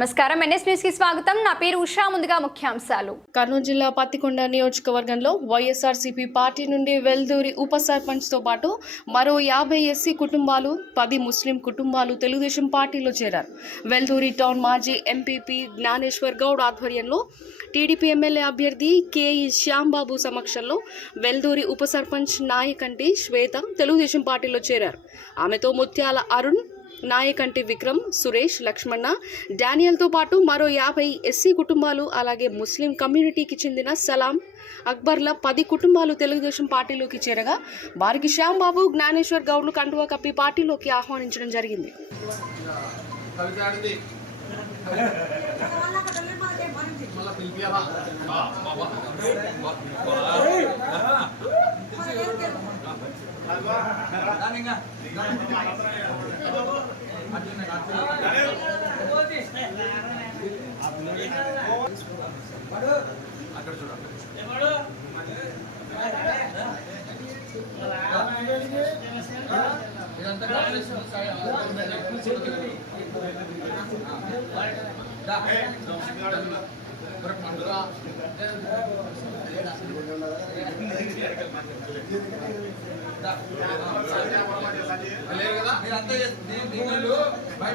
నమస్కారం NS news కి స్వాగతం. నా పేరు ఉషా. ముందుగా ముఖ్యాంశాలు. కర్నూలు జిల్లా పత్తికొండ నియోజకవర్గంలో వైఎస్ఆర్సీపీ పార్టీ నుండి వెల్దూరి ఉప సర్పంచ్ తో పాటు మరో 50 ఎస్సీ కుటుంబాలు 10 ముస్లిం కుటుంబాలు తెలుగుదేశం పార్టీలో చేరారు. వెల్దూరి టౌన్ మాజీ ఎంపీపీ జ్ఞానేశ్వర్ గౌడ్ ఆధ్వర్యంలో టీడీపీ ఎమ్మెల్యే అభ్యర్థి కేఈ శ్యాంబాబు సమక్షంలో వెల్దూరి ఉప సర్పంచ్ నాయకంటి శ్వేత తెలుగుదేశం పార్టీలో చేరారు. ఆమెతో ముత్యాల అరుణ్, నాయకంటి విక్రమ్, సురేష్, లక్ష్మణ, డానియల్తో పాటు మరో 50 ఎస్సీ కుటుంబాలు అలాగే ముస్లిం కమ్యూనిటీకి చెందిన సలాం, అక్బర్ల 10 కుటుంబాలు తెలుగుదేశం పార్టీలోకి చేరగా వారికి శ్యాంబాబు, జ్ఞానేశ్వర్ గౌడ్లు కండువా కప్పి పార్టీలోకి ఆహ్వానించడం జరిగింది. అక్కడ చూడండి ఇదంతా లేరు కదా మీరంతా బయట